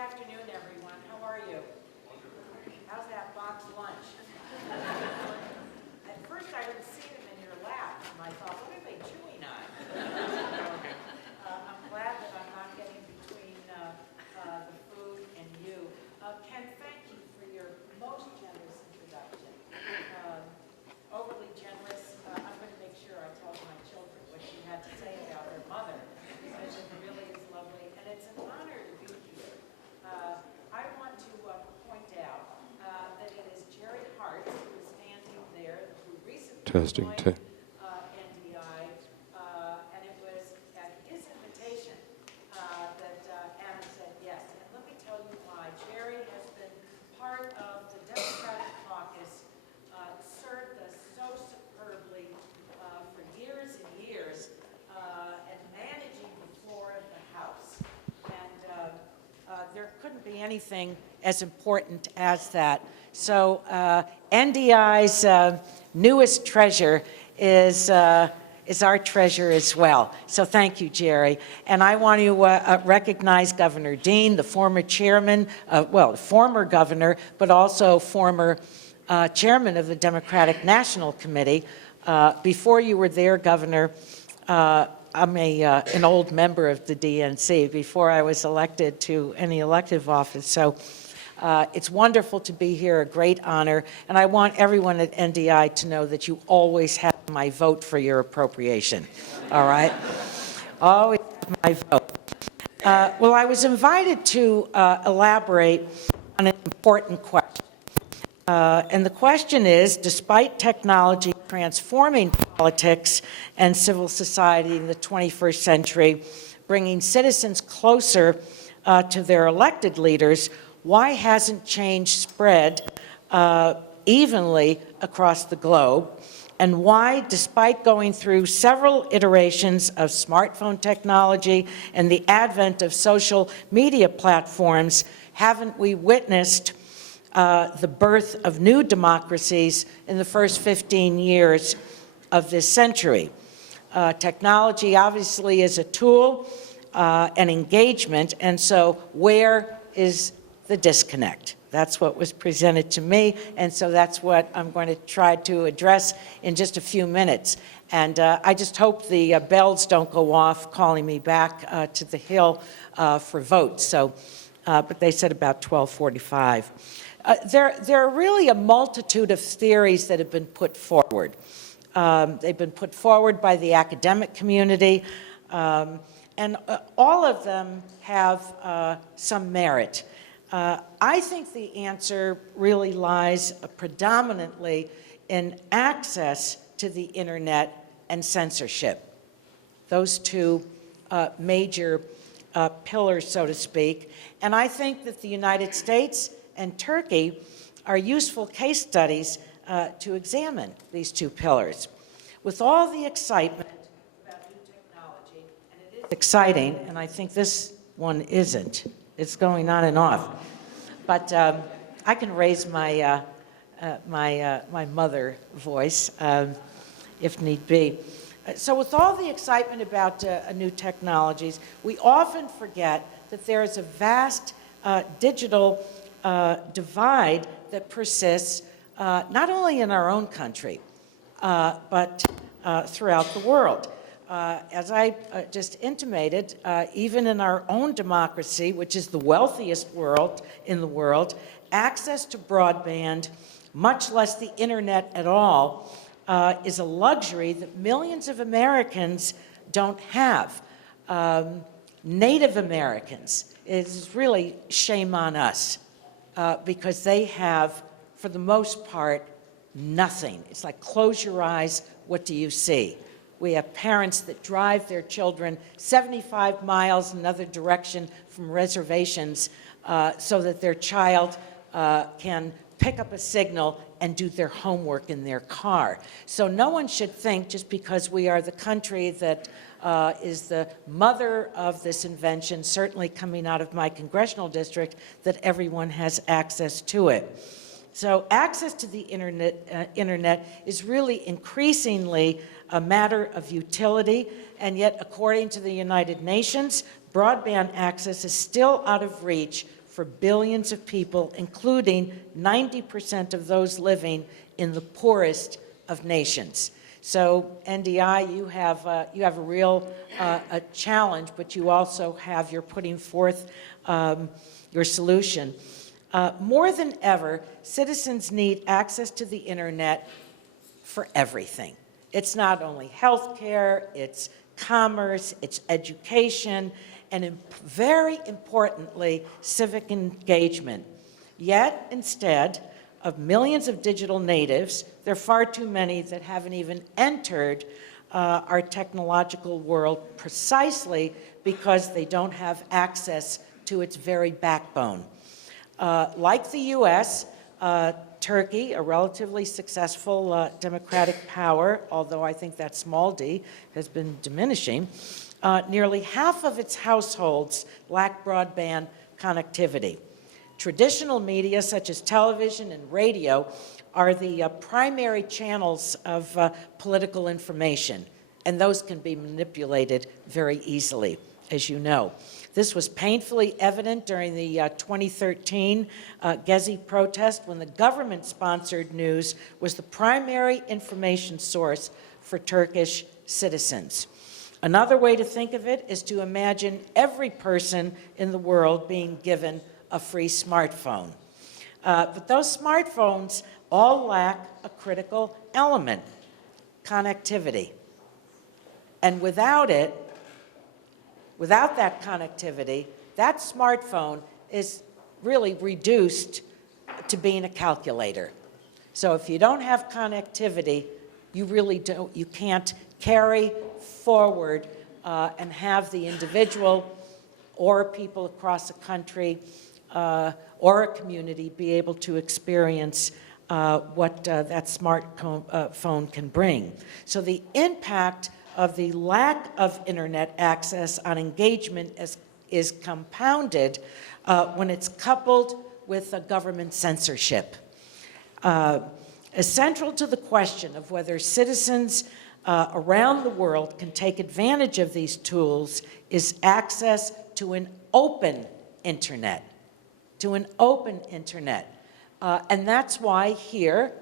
afternoon, everyone. How are you? How's that box lunch? At first, I didn't see them in your lap, and I thought, what are they chewing on? I'm glad that I'm not getting between the food and you. Ken, thank you for your most generous introduction. Overly generous. I'm going to make sure I tell my children what she had to say about her mother, because it really is lovely, and it's an honor to be here. I want to point out that it is Jerry Hart who is standing there, who recently joined NDI, and it was at his invitation that Anna said yes. And let me tell you why. Jerry has been part of the Democratic Caucus, served us so superbly for years and years, and managing the floor of the House. And there couldn't be anything as important as that. So NDI's newest treasure is our treasure as well. So thank you, Jerry. And I want to recognize Governor Dean, the former chairman, former governor, but also former chairman of the Democratic National Committee. Before you were there, Governor, I'm an old member of the DNC before I was elected to any elective office. So it's wonderful to be here, a great honor. And I want everyone at NDI to know that you always have my vote for your appropriation. All right? Always have my vote. Well, I was invited to elaborate on an important question. And the question is, despite technology transforming politics and civil society in the 21st century, bringing citizens closer to their elected leaders, why hasn't change spread evenly across the globe? And why, despite going through several iterations of smartphone technology and the advent of social media platforms, haven't we witnessed the birth of new democracies in the first 15 years of this century? Technology obviously is a tool, an engagement, and so where is the disconnect? That's what was presented to me, and so that's what I'm going to try to address in just a few minutes. And I just hope the bells don't go off calling me back to the Hill for votes. So, but they said about 12:45. There are really a multitude of theories that have been put forward. They've been put forward by the academic community, and all of them have some merit. I think the answer really lies predominantly in access to the internet and censorship. Those two major pillars, so to speak. And I think that the United States and Turkey are useful case studies to examine these two pillars. With all the excitement about new technology, and it is exciting, and I think this one isn't. It's going on and off. But I can raise my, my mother voice if need be. So with all the excitement about new technologies, we often forget that there is a vast digital divide that persists not only in our own country, but throughout the world. As I just intimated, even in our own democracy, which is the wealthiest world in the world, access to broadband, much less the internet at all, is a luxury that millions of Americans don't have. Native Americans, it's really shame on us because they have, for the most part, nothing. It's like, close your eyes, what do you see? We have parents that drive their children 75 miles another direction from reservations so that their child can pick up a signal and do their homework in their car. So no one should think, just because we are the country that is the mother of this invention, certainly coming out of my congressional district, that everyone has access to it. So access to the internet is really increasingly a matter of utility, and yet according to the United Nations, broadband access is still out of reach for billions of people, including 90% of those living in the poorest of nations. So NDI, you have a real a challenge, but you also have, you're putting forth your solution. More than ever, citizens need access to the internet for everything. It's not only healthcare, it's commerce, it's education, and very importantly, civic engagement. Yet, instead of millions of digital natives, there are far too many that haven't even entered our technological world precisely because they don't have access to its very backbone. Like the US, Turkey, a relatively successful democratic power, although I think that small d has been diminishing, nearly half of its households lack broadband connectivity. Traditional media, such as television and radio, are the primary channels of political information, and those can be manipulated very easily, as you know. This was painfully evident during the 2013 Gezi protest, when the government-sponsored news was the primary information source for Turkish citizens. Another way to think of it is to imagine every person in the world being given a free smartphone. But those smartphones all lack a critical element: connectivity. And without it, without that connectivity, that smartphone is really reduced to being a calculator. So if you don't have connectivity, you really don't, you can't carry forward and have the individual or people across a country or a community be able to experience what that smartphone can bring. So the impact of the lack of internet access on engagement is compounded when it's coupled with a government censorship. Essential to the question of whether citizens around the world can take advantage of these tools is access to an open internet, and that's why here,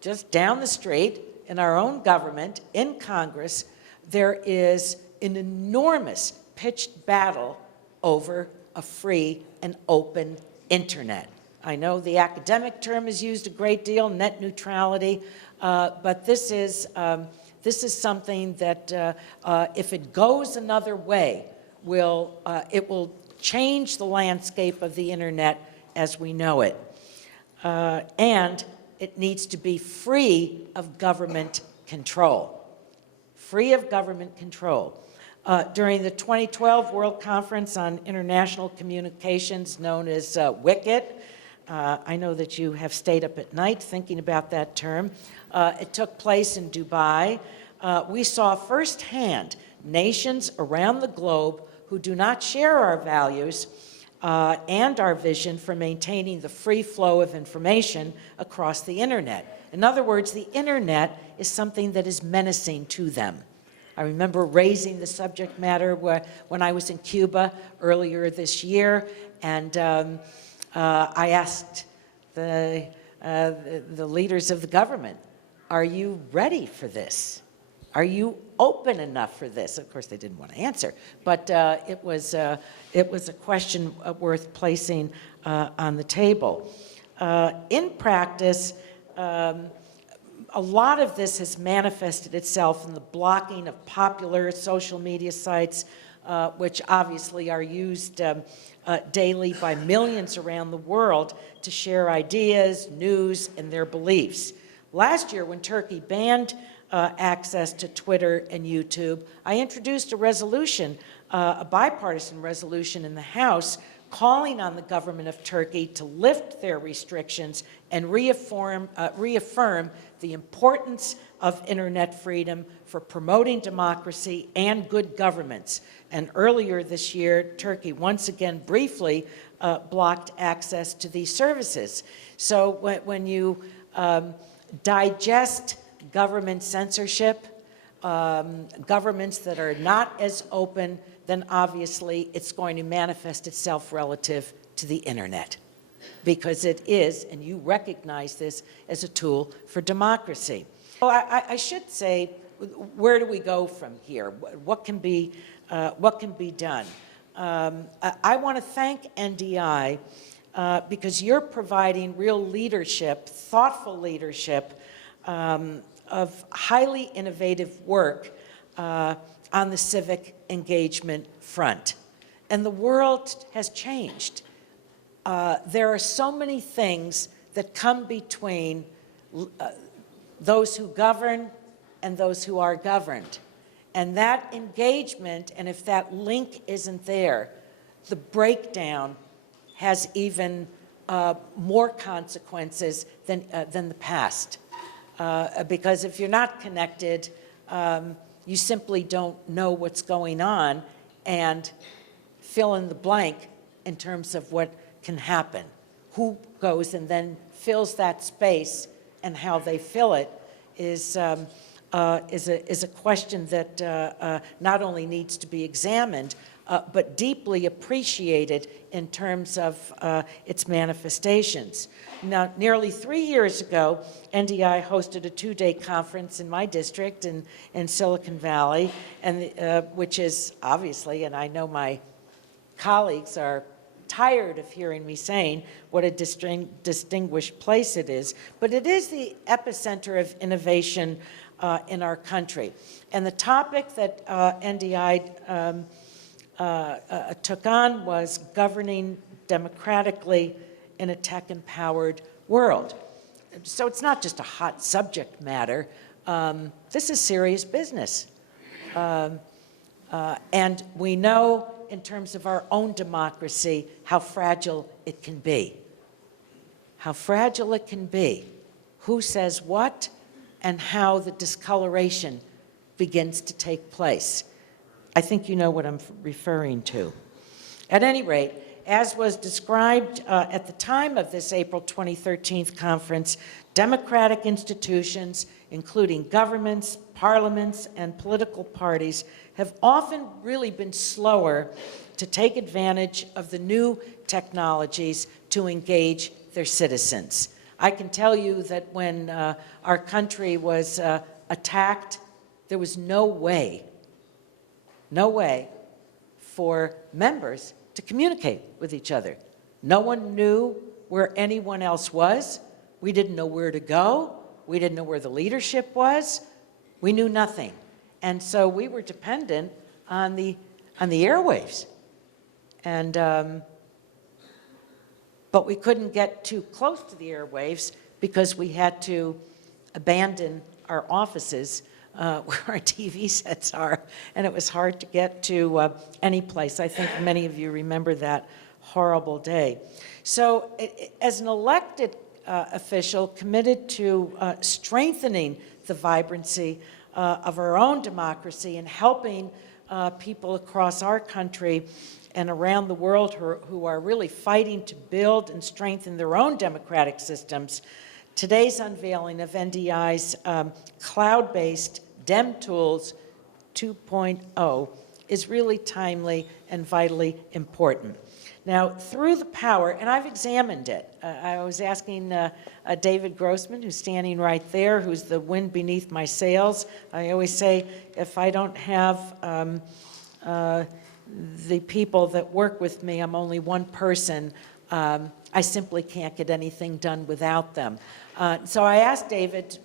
just down the street, in our own government, in Congress, there is an enormous pitched battle over a free and open internet. I know the academic term is used a great deal, net neutrality, but this is something that, if it goes another way, it will change the landscape of the internet as we know it. And it needs to be free of government control. Free of government control. During the 2012 World Conference on International Communications, known as WICIT, I know that you have stayed up at night thinking about that term. It took place in Dubai. We saw firsthand nations around the globe who do not share our values and our vision for maintaining the free flow of information across the internet. In other words, the internet is something that is menacing to them. I remember raising the subject matter when I was in Cuba earlier this year, and I asked the leaders of the government, are you ready for this? Are you open enough for this? Of course, they didn't want to answer, but it was a question worth placing on the table. In practice, a lot of this has manifested itself in the blocking of popular social media sites, which obviously are used daily by millions around the world to share ideas, news, and their beliefs. Last year, when Turkey banned access to Twitter and YouTube, I introduced a resolution, a bipartisan resolution in the House, calling on the government of Turkey to lift their restrictions and reaffirm the importance of internet freedom for promoting democracy and good governance. And earlier this year, Turkey once again briefly blocked access to these services. So when you digest government censorship, governments that are not as open, then obviously it's going to manifest itself relative to the internet, because it is, and you recognize this as a tool for democracy. Well, I should say, where do we go from here? What can be done? I want to thank NDI because you're providing real leadership, thoughtful leadership of highly innovative work on the civic engagement front. And the world has changed. There are so many things that come between those who govern and those who are governed. And that engagement, and if that link isn't there, the breakdown has even more consequences than the past. Because if you're not connected, you simply don't know what's going on and fill in the blank in terms of what can happen. Who goes and then fills that space and how they fill it is a question that not only needs to be examined, but deeply appreciated in terms of its manifestations. Now, nearly 3 years ago, NDI hosted a 2-day conference in my district in Silicon Valley, and which is obviously, and I know my colleagues are tired of hearing me saying what a distinguished place it is, but it is the epicenter of innovation in our country. And the topic that NDI took on was governing democratically in a tech-empowered world. So it's not just a hot subject matter. This is serious business. And we know in terms of our own democracy how fragile it can be. How fragile it can be. Who says what, and how the discoloration begins to take place. I think you know what I'm referring to. At any rate, as was described at the time of this April 2013 conference, democratic institutions, including governments, parliaments, and political parties, have often really been slower to take advantage of the new technologies to engage their citizens. I can tell you that when our country was attacked, there was no way for members to communicate with each other. No one knew where anyone else was. We didn't know where to go. We didn't know where the leadership was. We knew nothing. And so we were dependent on the airwaves. And but we couldn't get too close to the airwaves because we had to abandon our offices where our TV sets are, and it was hard to get to any place. I think many of you remember that horrible day. So as an elected official committed to strengthening the vibrancy of our own democracy and helping people across our country and around the world who are really fighting to build and strengthen their own democratic systems, today's unveiling of NDI's cloud-based DemTools 2.0 is really timely and vitally important. Now, through the power, and I've examined it. I was asking David Grossman, who's standing right there, who's the wind beneath my sails. I always say, if I don't have the people that work with me, I'm only one person. I simply can't get anything done without them. So I asked David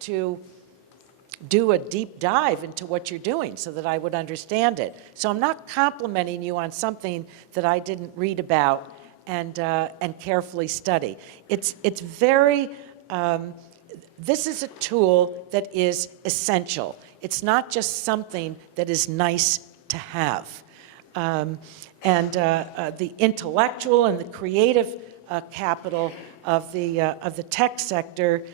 to do a deep dive into what you're doing so that I would understand it. So I'm not complimenting you on something that I didn't read about and carefully study. It's very, this is a tool that is essential. It's not just something that is nice to have. The intellectual and the creative capital of the tech sector,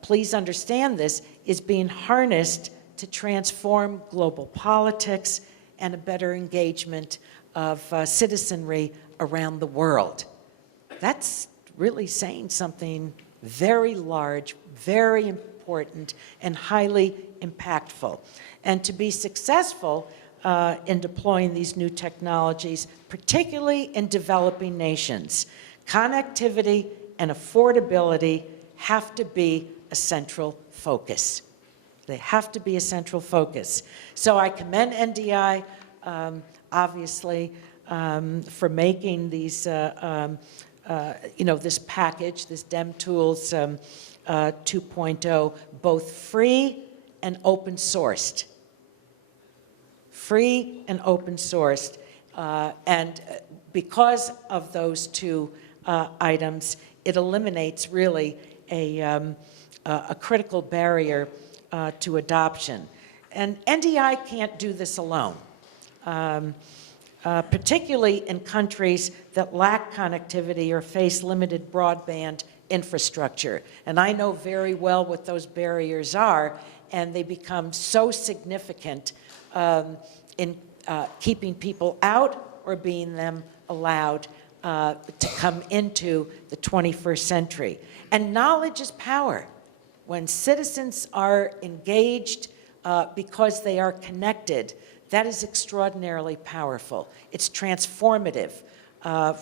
please understand this, is being harnessed to transform global politics and a better engagement of citizenry around the world. That's really saying something very large, very important, and highly impactful. And to be successful, in deploying these new technologies, particularly in developing nations. Connectivity and affordability have to be a central focus. They have to be a central focus. So I commend NDI, obviously, for making these, this package, this DemTools 2.0, both free and open sourced. Free and open sourced. And because of those two items, it eliminates really a critical barrier to adoption. And NDI can't do this alone, particularly in countries that lack connectivity or face limited broadband infrastructure. And I know very well what those barriers are, and they become so significant in keeping people out or being them allowed to come into the 21st century. And knowledge is power. When citizens are engaged because they are connected, that is extraordinarily powerful. It's transformative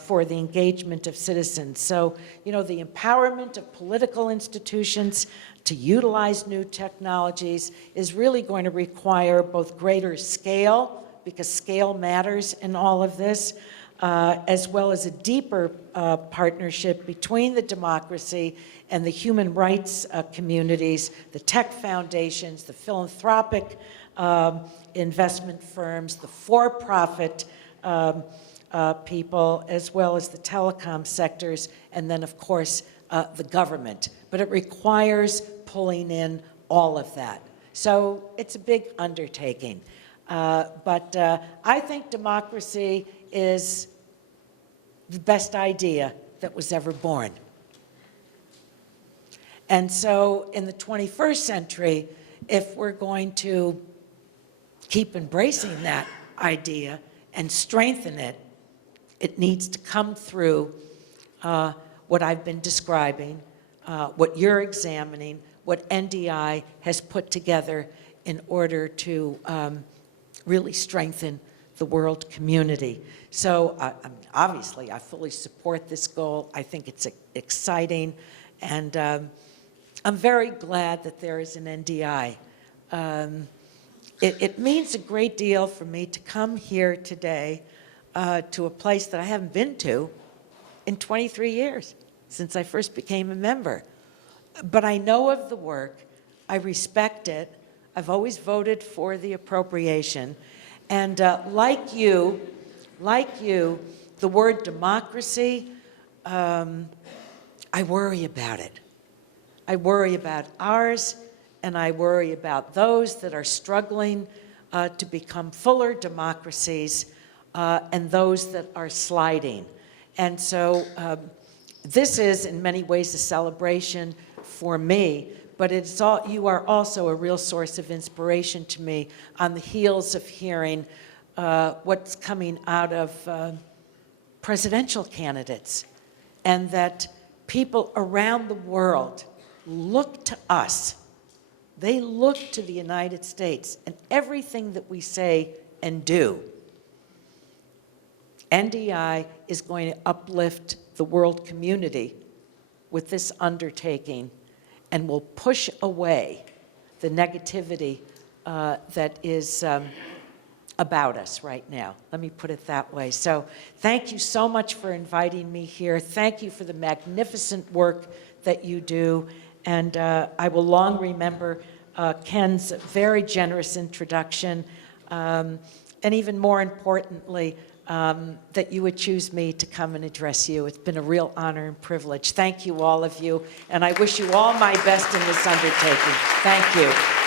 for the engagement of citizens. So, the empowerment of political institutions to utilize new technologies is really going to require both greater scale, because scale matters in all of this, as well as a deeper partnership between the democracy and the human rights communities, the tech foundations, the philanthropic investment firms, the for-profit people, as well as the telecom sectors, and then, of course, the government. But it requires pulling in all of that. So it's a big undertaking. But I think democracy is the best idea that was ever born. And so in the 21st century, if we're going to keep embracing that idea and strengthen it, it needs to come through what I've been describing, what you're examining, what NDI has put together in order to really strengthen the world community. So obviously, I fully support this goal. I think it's exciting, and I'm very glad that there is an NDI. It means a great deal for me to come here today to a place that I haven't been to in 23 years, since I first became a member. But I know of the work, I respect it, I've always voted for the appropriation, and like you, the word democracy, I worry about it. I worry about ours, and I worry about those that are struggling to become fuller democracies, and those that are sliding. And so this is, in many ways, a celebration for me, but you are also a real source of inspiration to me on the heels of hearing what's coming out of presidential candidates, and that people around the world look to us. They look to the United States and everything that we say and do. NDI is going to uplift the world community with this undertaking, and will push away the negativity that is about us right now. Let me put it that way. So thank you so much for inviting me here. Thank you for the magnificent work that you do. And I will long remember Ken's very generous introduction, and even more importantly, that you would choose me to come and address you. It's been a real honor and privilege. Thank you, all of you, and I wish you all my best in this undertaking. Thank you.